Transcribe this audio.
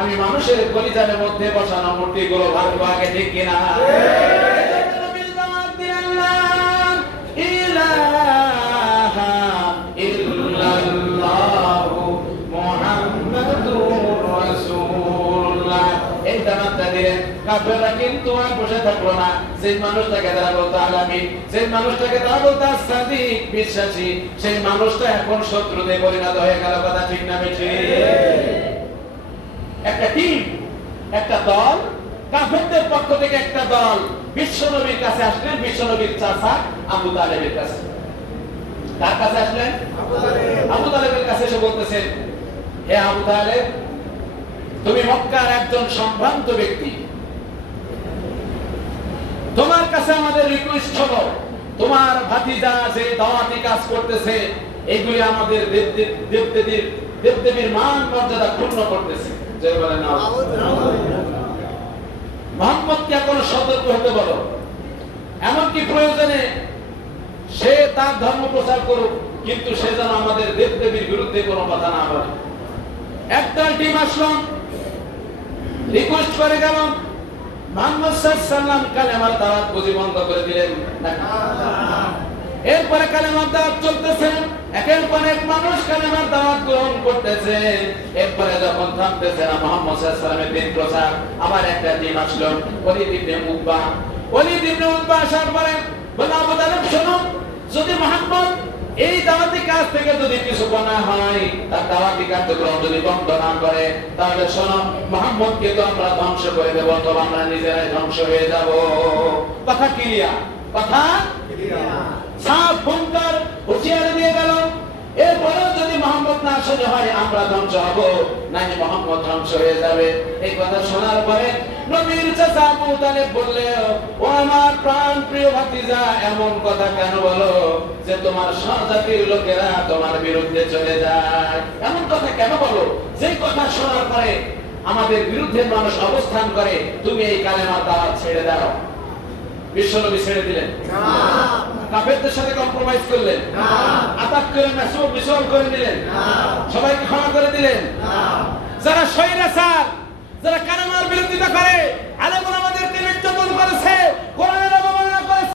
আমি মানুষের কলিজানের মধ্যে বসানো আগে ইল্লাল্লাহু মুহাম্মাদুর রাসূলুল্লাহ। এই কাফেররা কিন্তু আর বসে থাকল না সেই মানুষটাকে তারা বলতো সেই মানুষটাকে বলতো বিশ্বাসী, সেই মানুষটা এখন শত্রুতে পরিণত হয়ে গেল, কথা ঠিক না বেশি দল কাফেরদের পক্ষ থেকে একটা দল বিশ্বনবীর কাছে আসলেন বিশ্বনবীর চাচা আবু তালেবের কাছে। কার কাছে আসলেন? আবু তালেবের কাছে এসে বলতেছেন হে আবু তালেব তুমি মক্কার একজন সম্ভ্রান্ত ব্যক্তি। তোমার কাছে আমাদের রিকোয়েস্ট হলো তোমার ভাতিজা যে দাওয়াতি কাজ করতেছে এগুলি আমাদের দেব দেবদেবীর দেবদেবীর মান মর্যাদা পূর্ণ করতেছে। এমনকি প্রয়োজনে সে তার ধর্ম প্রচার করুক, কিন্তু সে যেন আমাদের বিরুদ্ধে কোনো কথা না বলে। টিম আসলাম রিকোয়েস্ট করে গেল, মোহাম্মদ সাল্লাম কালেমার দাওয়াত বুঝি বন্ধ করে দিলেন। এরপরে কালেমার দাওয়াত চলতেছে যদি এই দাওয়াতি কাজ থেকে যদি কিছু হয়, তার দাওয়াতি কার্যক্রম যদি বন্ধ না করে, তাহলে শোনো, মোহাম্মদকে তো আমরা ধ্বংস করে দেবো, অথবা আমরা নিজেরাই ধ্বংস হয়ে যাব। কথা ক্লিয়ার কথা? না শুনে হয় আমরা ধ্বংস হব। নাই মোহাম্মদ ধ্বংস হয়ে যাবে? এই কথা শোনার পরে নবীর চাচা আবু তালেব বললে, ও আমার প্রাণ প্রিয় ভাতিজা, এমন কথা কেন বলো যে তোমার স্বজাতির লোকেরা তোমার বিরুদ্ধে চলে যায়? এমন কথা কেন বলো? যে কথা শোনার পরে আমাদের বিরুদ্ধে মানুষ অবস্থান করে, তুমি এই কালেমার দাওয়াত ছেড়ে দাও। বিশ্বনবী ছেড়ে দিলেন। কাফেরদের সাথে কম্প্রোমাইজ করলেন। আতাক করে সব মিসল করে দিলেন সবাইকে ক্ষমা করে দিলেন। যারা স্বৈরাচার যারা কানামার বিরোধিতা করে